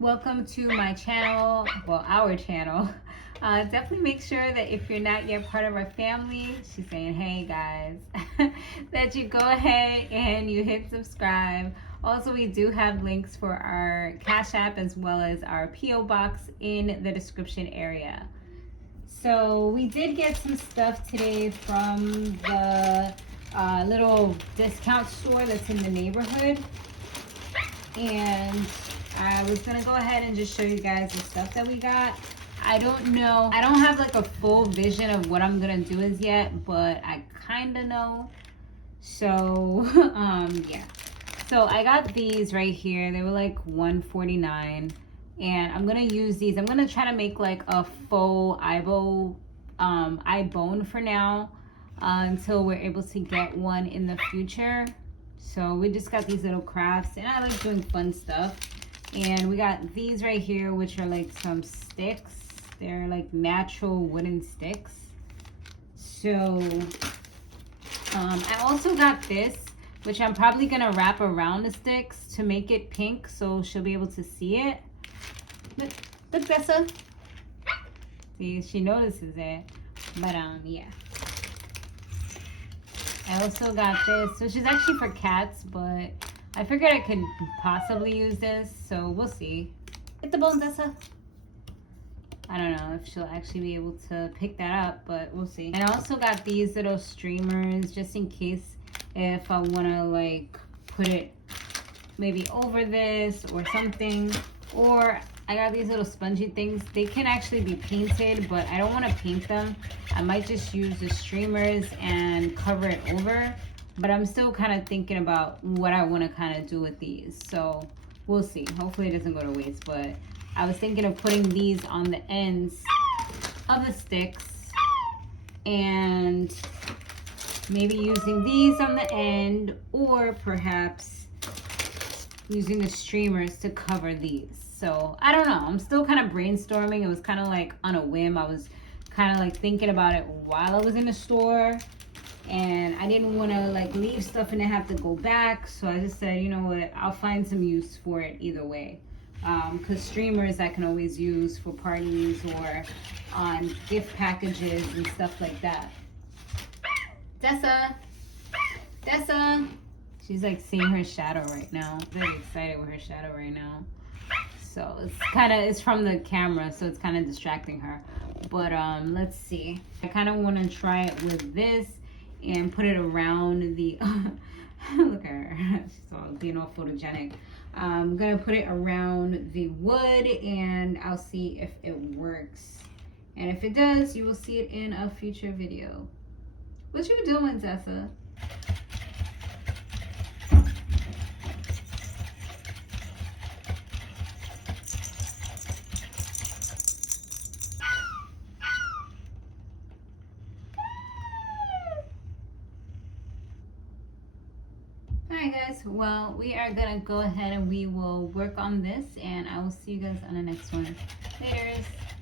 Welcome to my channel, well, our channel. Definitely make sure that if you're not yet part of our family, she's saying, hey guys, that you go ahead and you hit subscribe. Also, we do have links for our Cash App as well as our P.O. Box in the description area. So we did get some stuff today from the little discount store that's in the neighborhood. And I was gonna go ahead and just show you guys the stuff that we got. I don't know, I don't have like a full vision of what I'm gonna do as yet, but I kind of know. So yeah, so I got these right here. They were like $1.49, and I'm gonna use these. I'm gonna try to make like a faux aibō for now, until we're able to get one in the future. So we just got these little crafts, and I like doing fun stuff. And we got these right here, which are like some sticks. They're like natural wooden sticks. So I also got this, which I'm probably gonna wrap around the sticks to make it pink so she'll be able to see it. Look, Dessa. See, she notices it. But yeah. I also got this, which is actually for cats, but I figured I could possibly use this, so we'll see. Hit the bone, Dessa. I don't know if she'll actually be able to pick that up, but we'll see. And I also got these little streamers just in case if I want to like put it maybe over this or something. Or I got these little spongy things. They can actually be painted, but I don't want to paint them. I might just use the streamers and cover it over. But I'm still kind of thinking about what I want to kind of do with these. So we'll see. Hopefully it doesn't go to waste. But I was thinking of putting these on the ends of the sticks. And maybe using these on the end. Or perhaps using the streamers to cover these. So I don't know. I'm still kind of brainstorming. It was kind of like on a whim. I was kind of like thinking about it while I was in the store. And I didn't want to like leave stuff and then have to go back. So I just said, you know what, I'll find some use for it either way. Because streamers I can always use for parties or on gift packages and stuff like that. Dessa! Dessa! She's like seeing her shadow right now. Very excited with her shadow right now. So it's from the camera, so it's kind of distracting her. But let's see. I kind of want to try it with this. And put it around the look at her, she's all being all photogenic. I'm gonna put it around the wood and I'll see if it works, and if it does, you will see it in a future video. What you doing, Dessa? Alright guys, well, we are gonna go ahead and we will work on this, and I will see you guys on the next one. Laters.